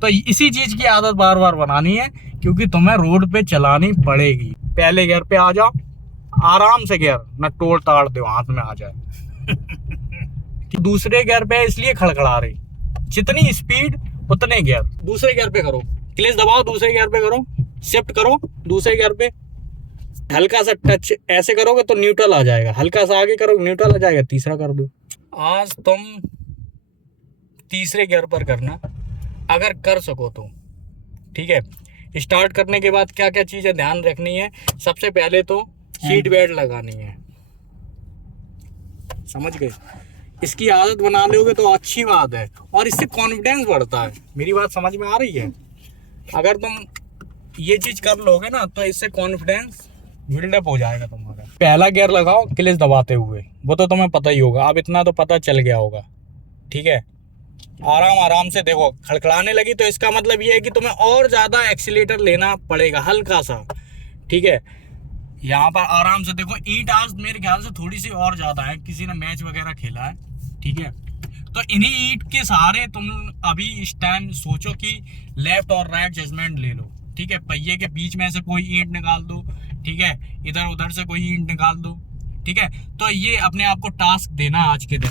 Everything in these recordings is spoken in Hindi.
तो इसी चीज की आदत बार बार बनानी है, क्योंकि तुम्हें रोड पे चलानी पड़ेगी। पहले गियर पे आ जाओ, आराम से गियर न तोड़ ताड़ दो, हाथ में आ जाए। दूसरे गियर पे इसलिए खड़खड़ा रही, जितनी स्पीड उतने गियर। दूसरे गियर पे करो, क्लच दबाओ, दूसरे गियर पे करो, शिफ्ट करो दूसरे गियर पे, हल्का सा टच ऐसे करोगे तो न्यूट्रल आ जाएगा, हल्का सा आगे करोगे न्यूट्रल आ जाएगा, तीसरा कर दो। आज तुम तीसरे गियर पर करना, अगर कर सको तो। ठीक है, स्टार्ट करने के बाद क्या क्या चीजें ध्यान रखनी है। सबसे पहले तो सीट बेल्ट लगानी है, समझ गए। इसकी आदत बना लोगे तो अच्छी बात है, और इससे कॉन्फिडेंस बढ़ता है। मेरी बात समझ में आ रही है? अगर तुम ये चीज कर लोगे ना तो इससे कॉन्फिडेंस बिल्डअप हो जाएगा तुम्हारा। पहला गियर लगाओ क्लच दबाते हुए, वो तो तुम्हें पता ही होगा, अब इतना तो पता चल गया होगा। ठीक है, आराम आराम से देखो, खड़खड़ाने लगी तो इसका मतलब ये है कि तुम्हें और ज़्यादा एक्सीलेटर लेना पड़ेगा, हल्का सा। ठीक है, यहाँ पर आराम से देखो, ईंट आज मेरे ख्याल से थोड़ी सी और ज़्यादा है, किसी ने मैच वगैरह खेला है। ठीक है, तो इन्हीं ईंट के सहारे तुम अभी इस टाइम सोचो कि लेफ्ट और राइट जजमेंट ले लो। ठीक है, पहिए के बीच में से कोई ईंट निकाल दो, ठीक है, इधर उधर से कोई ईंट निकाल दो। ठीक है, तो ये अपने आप को टास्क देना आज के दिन।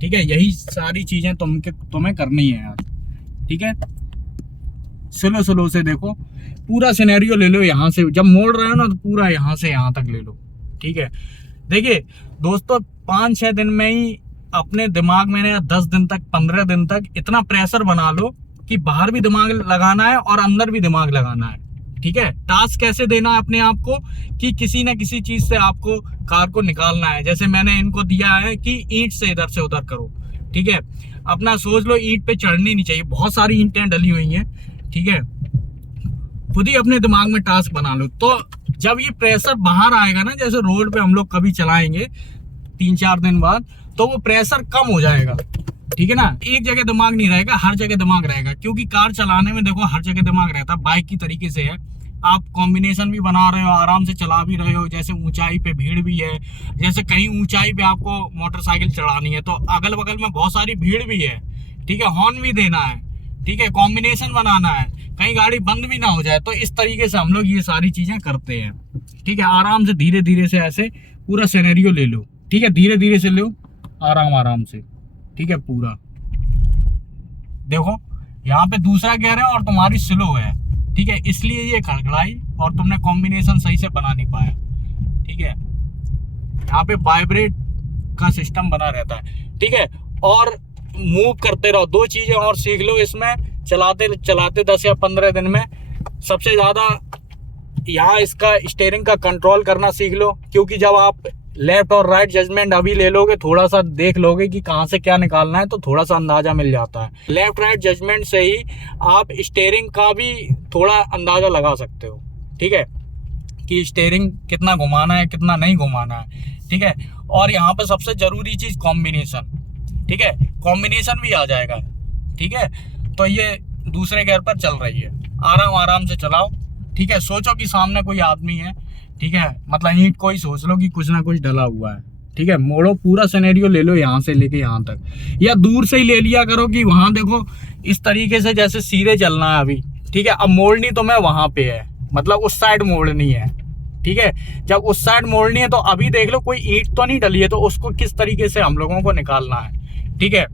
ठीक है, यही सारी चीजें तुम्हें करनी है आज। ठीक है, स्लो स्लो से देखो, पूरा सिनेरियो ले लो। यहाँ से जब मोड़ रहे हो ना तो पूरा यहाँ से यहाँ तक ले लो। ठीक है, देखिए दोस्तों, 5-6 दिन में ही अपने दिमाग में, 10 दिन तक, 15 दिन तक इतना प्रेशर बना लो कि बाहर भी दिमाग लगाना है और अंदर भी दिमाग लगाना है। ठीक है, टास्क कैसे देना है अपने आप को कि किसी ना किसी चीज से आपको कार को निकालना है। जैसे मैंने इनको दिया है कि ईंट से इधर से उधर करो। ठीक है, अपना सोच लो, ईंट पे चढ़नी नहीं चाहिए, बहुत सारी ईंटें डली हुई हैं। ठीक है, खुद ही अपने दिमाग में टास्क बना लो। तो जब ये प्रेशर बाहर आएगा ना, जैसे रोड पे हम लोग कभी चलाएंगे 3-4 दिन बाद, तो वो प्रेशर कम हो जाएगा। ठीक है ना, एक जगह दिमाग नहीं रहेगा, हर जगह दिमाग रहेगा। क्योंकि कार चलाने में देखो हर जगह दिमाग रहता है, बाइक की तरीके से है। आप कॉम्बिनेशन भी बना रहे हो, आराम से चला भी रहे हो, जैसे ऊंचाई पे भीड़ भी है, जैसे कहीं ऊंचाई पे आपको मोटरसाइकिल चलानी है तो अगल बगल में बहुत सारी भीड़ भी है। ठीक है, हॉर्न भी देना है। ठीक है, कॉम्बिनेशन बनाना है, कहीं गाड़ी बंद भी ना हो जाए। तो इस तरीके से हम लोग ये सारी चीजें करते हैं। ठीक है, आराम से धीरे धीरे से ऐसे पूरा सिनेरियो ले लो। ठीक है, धीरे धीरे से लो, आराम आराम से। ठीक है, पूरा देखो, यहाँ पे दूसरा गियर है और तुम्हारी स्लो है। ठीक है, इसलिए ये खड़खड़ाई और तुमने कॉम्बिनेशन सही से बना नहीं पाया। ठीक है, यहाँ पे वाइब्रेट का सिस्टम बना रहता है। ठीक है, और मूव करते रहो। 2 चीजें और सीख लो इसमें, चलाते चलाते 10 या 15 दिन में। सबसे ज्यादा यहाँ इसका स्टीयरिंग का कंट्रोल करना सीख लो, क्योंकि जब आप लेफ्ट और राइट जजमेंट अभी ले लोगे, थोड़ा सा देख लोगे कि कहाँ से क्या निकालना है, तो थोड़ा सा अंदाजा मिल जाता है। लेफ्ट राइट जजमेंट से ही आप स्टीयरिंग का भी थोड़ा अंदाजा लगा सकते हो। ठीक है, कि स्टीयरिंग कितना घुमाना है, कितना नहीं घुमाना है। ठीक है, और यहाँ पर सबसे जरूरी चीज कॉम्बिनेशन। ठीक है, कॉम्बिनेशन भी आ जाएगा। ठीक है, तो ये दूसरे गियर पर चल रही है, आराम आराम से चलाओ। ठीक है, सोचो कि सामने कोई आदमी है। ठीक है, मतलब ईंट को ही सोच लो कि कुछ ना कुछ डला हुआ है। ठीक है, मोड़ो, पूरा सिनेरियो ले लो यहाँ से लेके यहाँ तक, या दूर से ही ले लिया करो कि वहां देखो इस तरीके से जैसे सीधे चलना है अभी। ठीक है, अब मोड़नी तो मैं वहां पे है, मतलब उस साइड मोड़नी है। ठीक है, जब उस साइड मोड़नी है तो अभी देख लो कोई ईंट तो नहीं डली है, तो उसको किस तरीके से हम लोगों को निकालना है। ठीक है,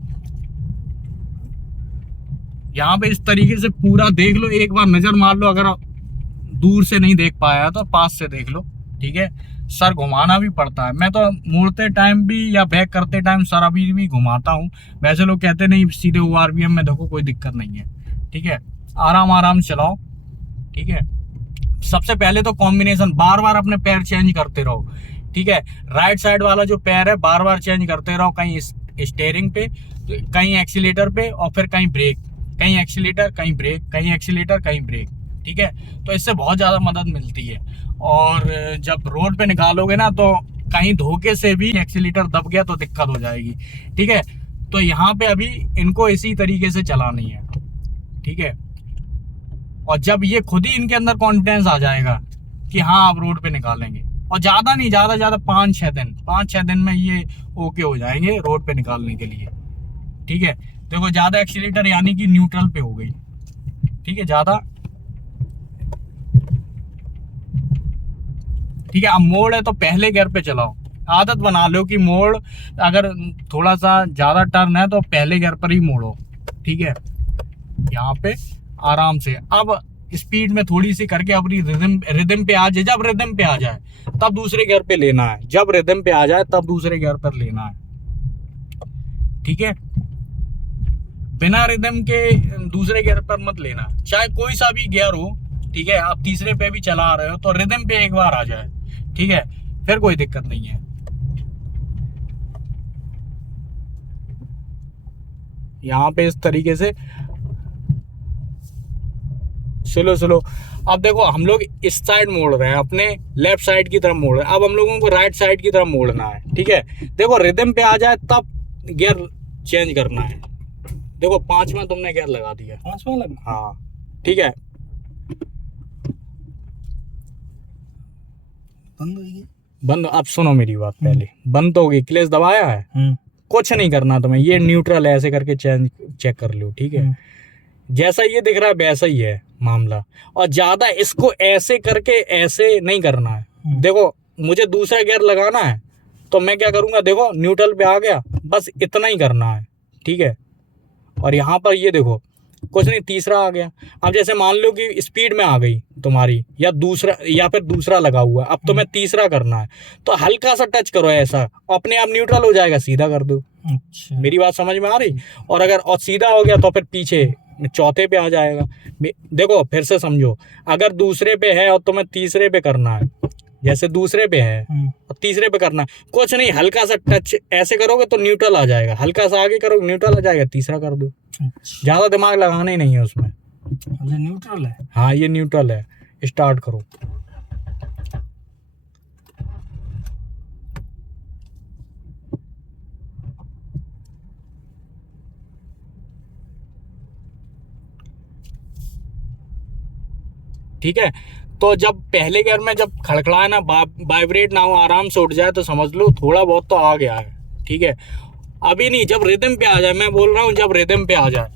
यहाँ पे इस तरीके से पूरा देख लो, एक बार नजर मार लो, अगर दूर से नहीं देख पाया तो पास से देख लो। ठीक है, सर घुमाना भी पड़ता है, मैं तो मोड़ते टाइम भी या बैक करते टाइम सर अभी भी घुमाता हूँ। वैसे लोग कहते नहीं सीधे ORVM में देखो, कोई दिक्कत नहीं है। ठीक है, आराम आराम चलाओ। ठीक है, सबसे पहले तो कॉम्बिनेशन, बार बार अपने पैर चेंज करते रहो। ठीक है, राइट साइड वाला जो पैर है बार बार चेंज करते रहो, कहीं स्टीयरिंग पे, कहीं एक्सीलेटर पे, और फिर कहीं ब्रेक, कहीं एक्सीलेटर कहीं ब्रेक, कहीं एक्सीलेटर कहीं ब्रेक। ठीक है, तो इससे बहुत ज़्यादा मदद मिलती है। और जब रोड पे निकालोगे ना तो कहीं धोखे से भी एक्सीलेटर दब गया तो दिक्कत हो जाएगी। ठीक है, तो यहाँ पे अभी इनको इसी तरीके से चलानी है। ठीक है, और जब ये खुद ही इनके अंदर कॉन्फिडेंस आ जाएगा कि हाँ आप रोड पे निकालेंगे, और ज़्यादा नहीं, ज़्यादा 5-6 दिन में ये ओके हो जाएंगे रोड पे निकालने के लिए। ठीक है, देखो ज़्यादा एक्सीलेटर यानी कि न्यूट्रल पे हो गई। ठीक है, ज्यादा। ठीक है, अब मोड़ है तो पहले गियर पे चलाओ। आदत बना लो कि मोड़ अगर थोड़ा सा ज्यादा टर्न है तो पहले गियर पर ही मोड़ो। ठीक है, यहाँ पे आराम से। अब स्पीड में थोड़ी सी करके अपनी रिदम पे आ जाए। जब रिदम पे आ जाए तब दूसरे गियर पे लेना है। जब रिदम पे आ जाए तब दूसरे गियर पर लेना है। ठीक है, बिना रिदम के दूसरे गियर पर मत लेना, चाहे कोई सा भी गियर हो। ठीक है, आप तीसरे पे भी चला रहे हो तो रिदम पे एक बार आ जाए। ठीक है, फिर कोई दिक्कत नहीं है। यहाँ पे इस तरीके से स्लो स्लो। अब देखो हम लोग इस साइड मोड़ रहे हैं, अपने लेफ्ट साइड की तरफ मोड़ रहे हैं। अब हम लोगों को राइट साइड की तरफ मोड़ना है। ठीक है, देखो रिदम पे आ जाए तब गियर चेंज करना है। देखो 5वां तुमने गियर लगा दिया। 5वां लगा? हाँ, ठीक है, बंद हो गई। बंद। अब सुनो मेरी बात, पहले बंद तो होगी। क्लच दबाया है, कुछ नहीं करना तुम्हें। ये न्यूट्रल है, ऐसे करके चेक कर लो। ठीक है, जैसा ये दिख रहा है वैसा ही है मामला। और ज्यादा इसको ऐसे करके ऐसे नहीं करना है। देखो मुझे दूसरा गियर लगाना है तो मैं क्या करूंगा, देखो न्यूट्रल पे आ गया, बस इतना ही करना है। ठीक है, और यहाँ पर ये देखो कुछ नहीं, तीसरा आ गया। अब जैसे मान लो कि स्पीड में आ गई तुम्हारी, या दूसरा, या फिर दूसरा लगा हुआ, अब तुम्हें तीसरा करना है तो हल्का सा टच करो ऐसा, अपने आप न्यूट्रल हो जाएगा, सीधा कर दो। अच्छा, मेरी बात समझ में आ रही? और अगर और सीधा हो गया तो फिर पीछे चौथे पे आ जाएगा। देखो फिर से समझो, अगर दूसरे पे है और तुम्हें तीसरे पे करना है, जैसे दूसरे पे है और तीसरे पे करना है, कुछ नहीं, हल्का सा टच ऐसे करोगे तो न्यूट्रल आ जाएगा। हल्का सा आगे करोगे न्यूट्रल आ जाएगा, तीसरा कर दो। ज्यादा दिमाग लगाना ही नहीं है उसमें। अच्छा, न्यूट्रल है? हाँ, ये न्यूट्रल है। स्टार्ट करो। ठीक है, तो जब पहले गियर में जब खड़खड़ाए ना, वाइब्रेट ना हो, आराम से उठ जाए तो समझ लो थोड़ा बहुत तो आ गया है। ठीक है, अभी नहीं, जब रिदम पे आ जाए, मैं बोल रहा हूँ जब रिदम पे आ जाए।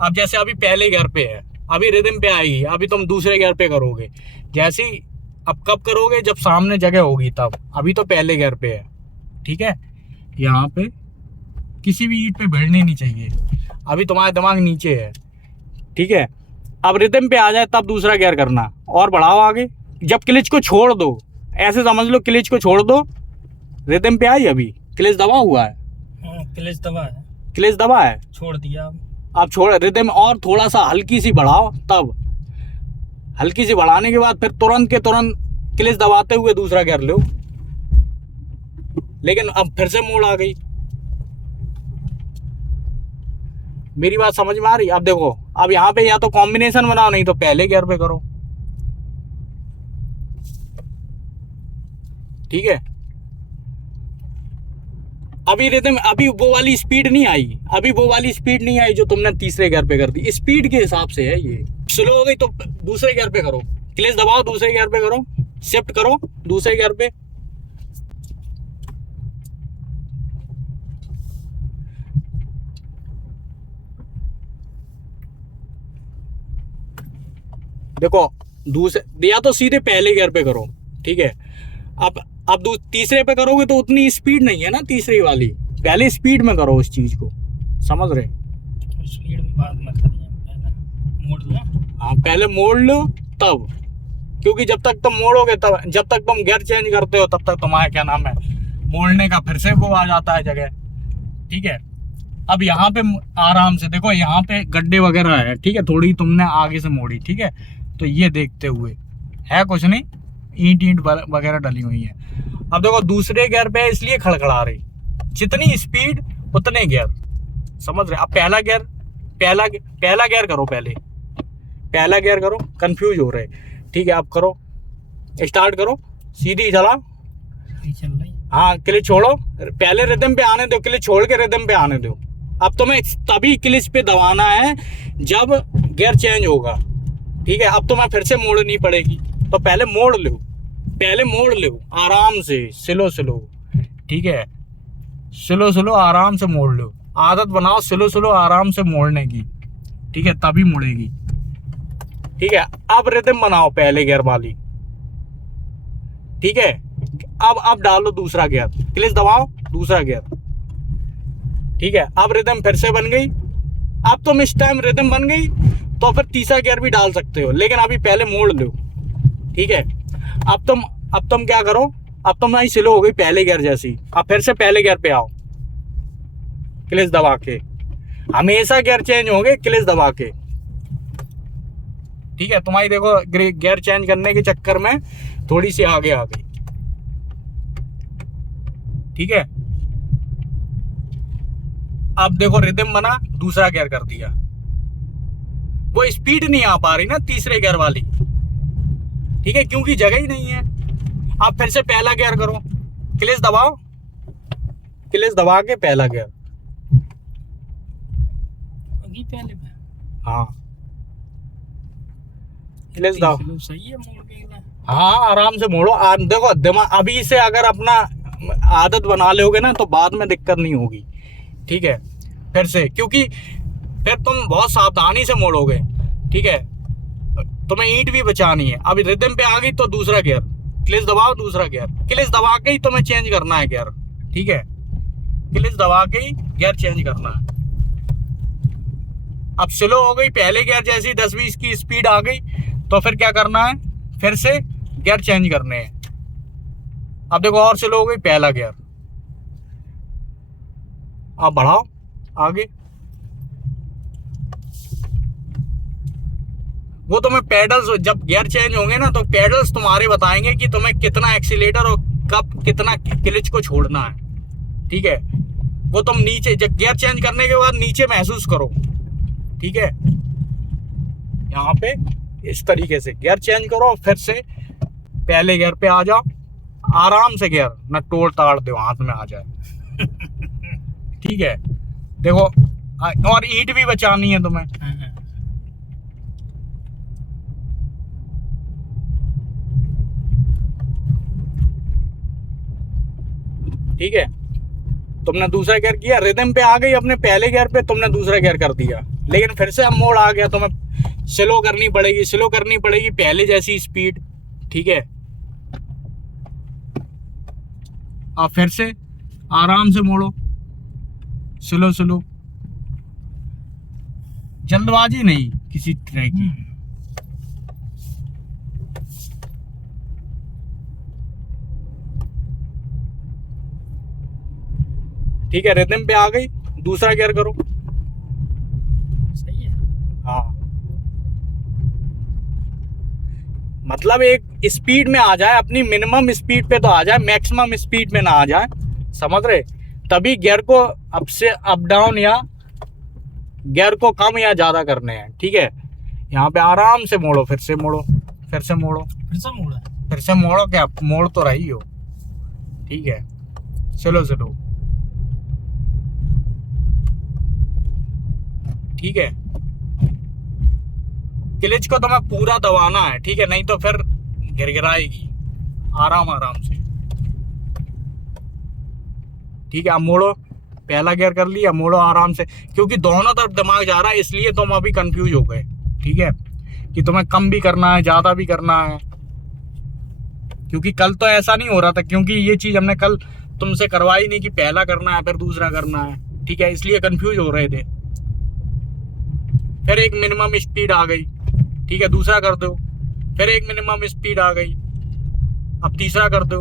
अब जैसे अभी पहले गियर पे है, अभी रिदम पे आएगी, अभी तुम दूसरे गियर पे करोगे। जैसे ही अब कब करोगे, जब सामने जगह होगी तब। अभी तो पहले गियर पे है। ठीक है, यहाँ पे किसी भी ईंट पे भिड़नी नहीं चाहिए, अभी तुम्हारा दिमाग नीचे है। ठीक है, अब रिदम पे आ जाए तब दूसरा गियर करना, और बढ़ाओ आगे। जब क्लिच को छोड़ दो, ऐसे समझ लो क्लिच को छोड़ दो, रिदम पे आई, अभी क्लिच दबा हुआ है। क्लच दबा है? क्लिच दबा है, छोड़ दिया। अब छोड़ रिदम, और थोड़ा सा हल्की सी बढ़ाओ, तब हल्की सी बढ़ाने के बाद फिर तुरंत के तुरंत क्लिच दबाते हुए दूसरा गियर लो। लेकिन अब फिर से मोड़ आ गई। मेरी बात समझ में आ रही? अब देखो, अब यहाँ पे या तो कॉम्बिनेशन बनाओ, नहीं तो पहले गियर पे करो। ठीक है, अभी रिदम, अभी वो वाली स्पीड नहीं आई, अभी वो वाली स्पीड नहीं आई जो तुमने तीसरे गियर पे कर दी। स्पीड के हिसाब से है ये। स्लो हो गई तो दूसरे गियर पे करो, क्लच दबाओ, दूसरे गियर पे करो, शिफ्ट करो दूसरे गियर पे। देखो दूसरे, या तो सीधे पहले गियर पे करो। ठीक है, अब तीसरे पे करोगे तो उतनी स्पीड नहीं है ना तीसरी वाली, पहले स्पीड में करो उस चीज को, समझ रहे? स्पीड में बात मत करिए, पहले मोड़ लो। हाँ, पहले मोड़ लो तब, क्योंकि जब तक तुम मोड़ोगे, तब जब तक तुम गियर चेंज करते हो तब तक तुम्हारा क्या नाम है, मोड़ने का फिर से वो आ जाता है जगह। ठीक है, अब यहाँ पे आराम से देखो, यहाँ पे गड्ढे वगैरह है। ठीक है, थोड़ी तुमने आगे से मोड़ी। ठीक है, तो ये देखते हुए है, कुछ नहीं, ईंट वगैरह डली हुई है। अब देखो दूसरे गियर पे इसलिए खड़खड़ा रही, जितनी स्पीड उतने गियर, समझ रहे? अब पहला गियर करो, पहला गियर करो, कंफ्यूज हो रहे। ठीक है, अब करो, स्टार्ट करो, सीधी चला। चल रही। हाँ, क्लिच छोड़ो, पहले रिदम पे आने दो, क्लिच छोड़ के रिदम पे आने दो। अब तुम्हें तभी क्लिच पे दबाना है जब गियर चेंज होगा। ठीक है, अब तुम्हें फिर से मोड़नी पड़ेगी, तो पहले मोड़ लो आराम से, स्लो। ठीक है, स्लो आराम से मोड़ लो। आदत बनाओ स्लो आराम से मोड़ने की। ठीक है, तभी मुड़ेगी। ठीक है, अब रिदम बनाओ पहले गियर वाली। ठीक है, अब डालो दूसरा गियर, क्लच दबाओ, दूसरा गियर। ठीक है, अब रिदम फिर से बन गई। अब तुम इस टाइम रिदम बन गई तो फिर तीसरा गियर भी डाल सकते हो, लेकिन अभी पहले मोड़ लो। ठीक है, अब तुम क्या करो, अब तुम नहीं स्लो हो गई पहले गियर जैसी, अब फिर से पहले गियर पे आओ क्लच दबा के। हमेशा गियर चेंज होंगे क्लच दबा के। ठीक है, तुम्हारी देखो गियर चेंज करने के चक्कर में थोड़ी सी आगे आ गई। ठीक है, अब देखो रिदम बना, दूसरा गियर कर दिया, वो स्पीड नहीं आ पा रही ना तीसरे गियर वाली। ठीक है, क्योंकि जगह ही नहीं है। अब फिर से पहला गियर करो, क्लच दबाओ, क्लच दबा के पहला गियर। अभी पहले पे हाँ, क्लच दबाओ। चलो सही है, मोड़ के ना। हाँ, आराम से मोड़ो। देखो दिमाग अभी से अगर अपना आदत बना लोगे ना तो बाद में दिक्कत नहीं होगी। ठीक है, फिर से, क्योंकि फिर तुम बहुत सावधानी से मोड़ोगे। ठीक है, तुम्हें ईंट भी बचानी है। अभी रिदम पे आ गई तो दूसरा गियर, क्लच दबाओ, दूसरा गियर। क्लच दबा के ही तुम्हें चेंज करना है गियर। ठीक है, क्लच दबा के ही गियर चेंज करना है। अब स्लो हो गई पहले गियर जैसी 10-20 की स्पीड आ गई तो फिर क्या करना है, फिर से गियर चेंज करने हैं। अब देखो और स्लो हो गई पहला गियर, अब बढ़ाओ आगे। वो तुम्हें पेडल्स, जब गियर चेंज होंगे ना तो पेडल्स तुम्हारे बताएंगे कि तुम्हें कितना एक्सीलेटर और कब कितना क्लच को छोड़ना है। ठीक है, वो तुम नीचे जब गियर चेंज करने के बाद नीचे महसूस करो। ठीक है, यहाँ पे इस तरीके से गियर चेंज करो, फिर से पहले गियर पे आ जाओ, आराम से गियर न तोड़ ताड़ दो, हाथ में आ जाए। ठीक है, देखो, और ईंट भी बचानी है तुम्हें। ठीक है, तुमने दूसरा गियर किया, रिदम पे आ गई अपने पहले गियर पे, तुमने दूसरा गियर कर दिया, लेकिन फिर से अब मोड़ आ गया, तुम्हें स्लो करनी पड़ेगी, स्लो करनी पड़ेगी पहले जैसी स्पीड। ठीक है, अब फिर से आराम से मोड़ो, स्लो स्लो, जल्दबाजी नहीं किसी तरह की। ठीक है, रिदम पे आ गई, दूसरा गियर करो। सही है। हाँ, मतलब एक स्पीड में आ जाए, अपनी मिनिमम स्पीड पे तो आ जाए, मैक्सिमम स्पीड में ना आ जाए, समझ रहे? तभी गियर को अप से अप डाउन या गियर को कम या ज्यादा करने हैं। ठीक है, यहाँ पे आराम से मोड़ो, फिर से मोड़ो, फिर से मोड़ो, फिर से मोड़ा, फिर से मोड़ो, क्या मोड़ तो रही हो। ठीक है, चलो चलो। ठीक है, क्लच को तुम्हें पूरा दबाना है। ठीक है, नहीं तो फिर गिरगिराएगी। आराम आराम से। ठीक है, अब मोड़ो, पहला गियर कर लिया, मोड़ो आराम से, क्योंकि दोनों तरफ दिमाग जा रहा है, इसलिए तुम अभी कंफ्यूज हो गए। ठीक है, कि तुम्हें कम भी करना है, ज्यादा भी करना है, क्योंकि कल तो ऐसा नहीं हो रहा था, क्योंकि ये चीज हमने कल तुमसे करवाई नहीं कि पहला करना है फिर दूसरा करना है। ठीक है, इसलिए कंफ्यूज हो रहे थे। फिर एक मिनिमम स्पीड आ गई। ठीक है, दूसरा कर दो, फिर एक मिनिमम स्पीड आ गई, अब तीसरा कर दो।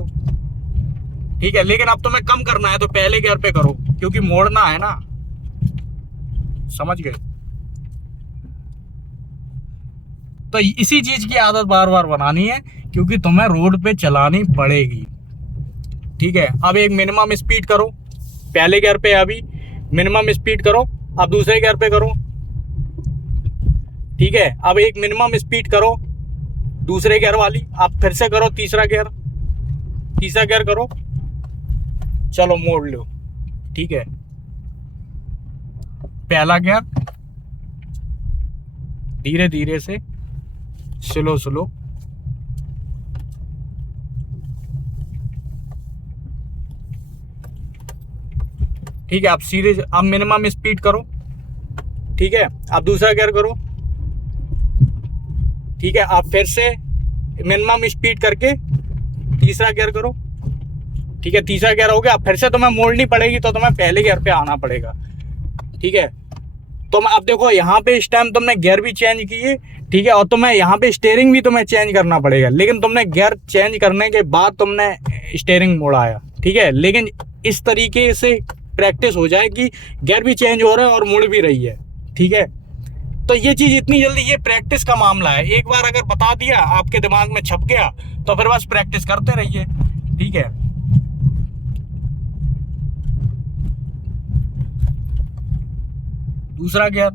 ठीक है, लेकिन अब तुम्हें कम करना है तो पहले गियर पे करो, क्योंकि मोड़ना है ना, समझ गए? तो इसी चीज की आदत बार बार बनानी है, क्योंकि तुम्हें रोड पे चलानी पड़ेगी। ठीक है, अब एक मिनिमम स्पीड करो, पहले गियर पे अभी मिनिमम स्पीड करो, अब दूसरे गियर पे करो। ठीक है, अब एक मिनिमम स्पीड करो दूसरे गियर वाली, अब फिर से करो तीसरा गियर, तीसरा गियर करो, चलो मोड़ लो। ठीक है, पहला गियर, धीरे धीरे से, स्लो स्लो। ठीक है, अब सीधे, अब मिनिमम स्पीड करो। ठीक है, अब दूसरा गियर करो, ठीक है, आप फिर से मिनिमम स्पीड करके तीसरा गियर करो। ठीक है, तीसरा गियर हो गया, अब फिर से तुम्हें मोड़नी पड़ेगी तो तुम्हें पहले गियर पे आना पड़ेगा। ठीक है, तो अब देखो यहाँ पे इस टाइम तुमने गियर भी चेंज किए। ठीक है, और तुम्हें यहाँ पे स्टीयरिंग भी तुम्हें चेंज करना पड़ेगा, लेकिन तुमने गियर चेंज करने के बाद तुमने स्टीयरिंग मोड़ाया। ठीक है, लेकिन इस तरीके से प्रैक्टिस हो जाए कि गियर भी चेंज हो रहा है और मुड़ भी रही है। ठीक है, तो ये चीज़ इतनी जल्दी, ये प्रैक्टिस का मामला है। एक बार अगर बता दिया, आपके दिमाग में छप गया, तो फिर बस प्रैक्टिस करते रहिए। ठीक है, दूसरा गियर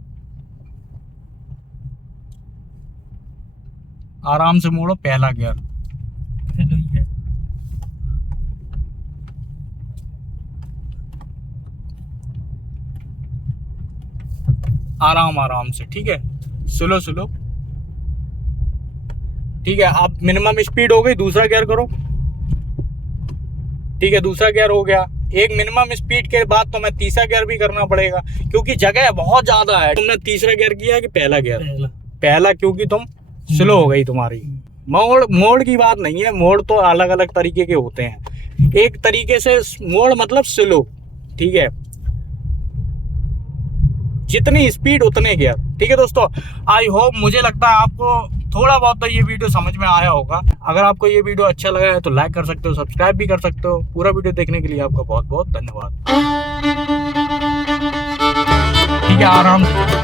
आराम से मोड़ो, पहला गियर। हेलो ये आराम आराम से। ठीक है, स्लो स्लो। ठीक है, अब मिनिमम स्पीड हो गई, दूसरा गियर करो। ठीक है, दूसरा गियर हो गया। एक मिनिमम स्पीड के बाद तो मैं तीसरा गियर भी करना पड़ेगा, क्योंकि जगह बहुत ज्यादा है। तुमने तीसरा गियर किया कि पहला गियर? पहला, क्योंकि तुम स्लो हो गई तुम्हारी। मोड़ की बात नहीं है, मोड़ तो अलग अलग तरीके के होते हैं। एक तरीके से मोड़ मतलब स्लो। ठीक है, जितनी स्पीड उतने गियर। ठीक है दोस्तों, आई होप, मुझे लगता है आपको थोड़ा बहुत तो ये वीडियो समझ में आया होगा। अगर आपको ये वीडियो अच्छा लगा है तो लाइक कर सकते हो, सब्सक्राइब भी कर सकते हो। पूरा वीडियो देखने के लिए आपका बहुत बहुत धन्यवाद। ठीक है, आराम से।